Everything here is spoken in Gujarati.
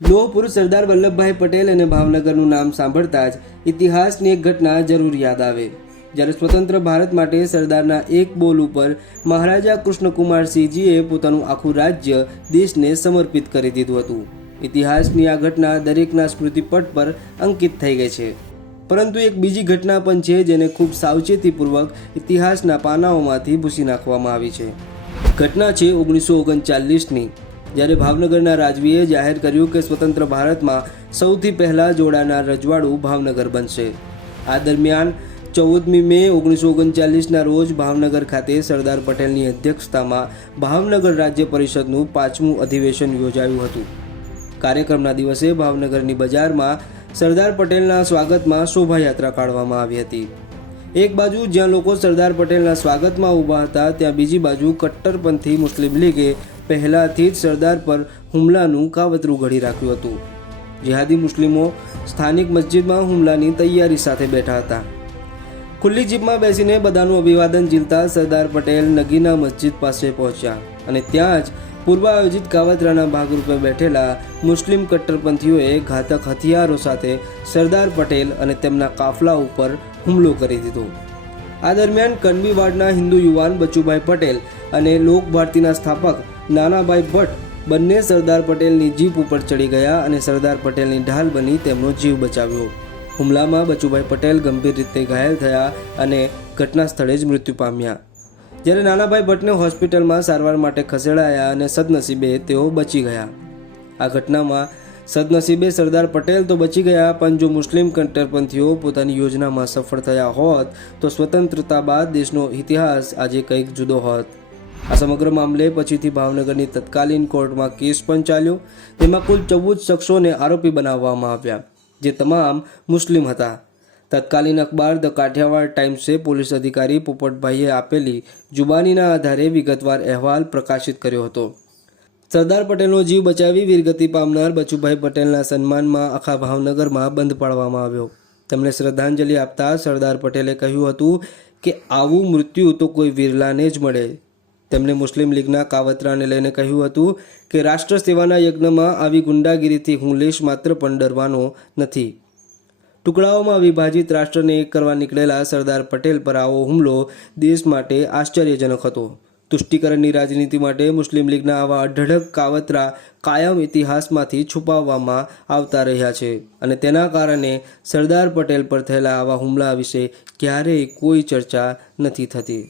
લોહ પુરુષ સરદાર વલ્લભભાઈ પટેલ અને ભાવનગરનું નામ સાંભળતા જ ઇતિહાસની એક ઘટના જરૂર યાદ આવે. જ્યારે સ્વતંત્ર ભારત માટે સરદારના એક બોલ ઉપર મહારાજા કૃષ્ણકુમારસિંહજીએ પોતાનું આખું રાજ્ય દેશને સમર્પિત કરી દીધું હતું. ઇતિહાસની આ ઘટના દરેકના સ્મૃતિપટ પર અંકિત થઈ ગઈ છે. પરંતુ એક બીજી ઘટના પણ છે જેને ખૂબ સાવચેતીપૂર્વક ઇતિહાસના પાનાઓમાંથી ભૂસી નાખવામાં આવી છે. ઘટના છે ઓગણીસો ઓગણચાલીસની. જ્યારે ભાવનગરના રાજવીએ જાહેર કર્યું કે સ્વતંત્ર ભારતમાં સૌથી પહેલાં જોડાનાર રજવાડું ભાવનગર બનશે. આ દરમિયાન ચૌદમી મે ઓગણીસો ઓગણચાલીસના રોજ ભાવનગર ખાતે સરદાર પટેલની અધ્યક્ષતામાં ભાવનગર રાજ્ય પરિષદનું પાંચમું અધિવેશન યોજાયું હતું. કાર્યક્રમના દિવસે ભાવનગરની બજારમાં સરદાર પટેલના સ્વાગતમાં શોભાયાત્રા કાઢવામાં આવી હતી. એક બાજુ જ્યાં લોકો સરદાર પટેલના સ્વાગતમાં ઊભા હતા, ત્યાં બીજી બાજુ કટ્ટરપંથી મુસ્લિમ લીગે પહેલાથી જ સરદાર પર હુમલાનું કાવતરું ઘડી રાખ્યું હતું. જિહાદી મુસ્લિમો સ્થાનિક મસ્જિદમાં હુમલાની તૈયારી સાથે બેઠા હતા. ખુલ્લી જીપમાં બેસીને બધાનું અભિવાદન ઝીલતા સરદાર પટેલ નગીના મસ્જિદ પાસે પહોંચ્યા અને ત્યાં જ પૂર્વ આયોજિત કાવતરાના ભાગરૂપે બેઠેલા મુસ્લિમ કટ્ટરપંથીઓએ ઘાતક હથિયારો સાથે સરદાર પટેલ અને તેમના કાફલા ઉપર હુમલો કરી દીધો. આ દરમિયાન કનબીવાડના હિન્દુ યુવાન બચુભાઈ પટેલ અને લોક ભારતીના સ્થાપક નાનાભાઈ ભટ્ટ બંને સરદાર પટેલની જીપ ઉપર ચડી ગયા અને સરદાર પટેલની ઢાલ બની તેમનો જીવ બચાવ્યો. હુમલામાં બચુભાઈ પટેલ ગંભીર રીતે ઘાયલ થયા અને ઘટના સ્થળે જ મૃત્યુ પામ્યા. જ્યારે નાનાભાઈ ભટ્ટને હોસ્પિટલમાં સારવાર માટે ખસેડાયા અને સદનસીબે તેઓ બચી ગયા. આ ઘટનામાં સદનસીબે સરદાર પટેલ તો બચી ગયા, પણ જો મુસ્લિમ કટ્ટરપંથીઓ પોતાની યોજનામાં સફળ થયા હોત, તો સ્વતંત્રતા બાદ દેશનો ઇતિહાસ આજે કંઈક જુદો હોત. આ સમગ્ર મામલે પછીથી ભાવનગરની તત્કાલીન કોર્ટમાં કેસ પણ ચાલ્યો. તેમાં કુલ ચૌદ શખ્સોને આરોપી બનાવવામાં આવ્યા, જે તમામ મુસ્લિમ હતા. તત્કાલીન અખબાર ધ કાઠિયાવાડ ટાઈમ્સે પોલીસ અધિકારી પોપટભાઈએ આપેલી જુબાનીના આધારે વિગતવાર અહેવાલ પ્રકાશિત કર્યો હતો. સરદાર પટેલનો જીવ બચાવી વીરગતિ પામનાર બચુભાઈ પટેલના સન્માનમાં આખા ભાવનગરમાં બંધ પાડવામાં આવ્યો. તેમણે શ્રદ્ધાંજલિ આપતા સરદાર પટેલે કહ્યું હતું કે આવું મૃત્યુ તો કોઈ વિરલાને જ મળે. તેમણે મુસ્લિમ લીગના કાવતરાને લઈને કહ્યું હતું કે રાષ્ટ્ર સેવાના યજ્ઞમાં આવી ગુંડાગીરીથી હું લેશ માત્ર પણ ડરવાનો નથી. ટુકડાઓમાં વિભાજિત રાષ્ટ્રને એક કરવા નીકળેલા સરદાર પટેલ પર આવો હુમલો દેશ માટે આશ્ચર્યજનક હતો. તુષ્ટિકરણની રાજનીતિ માટે મુસ્લિમ લીગના આવા અઢળક કાવતરા કાયમ ઇતિહાસમાંથી છુપાવવામાં આવતા રહ્યા છે અને તેના કારણે સરદાર પટેલ પર થયેલા આવા હુમલા વિશે ક્યારેય કોઈ ચર્ચા નથી થતી.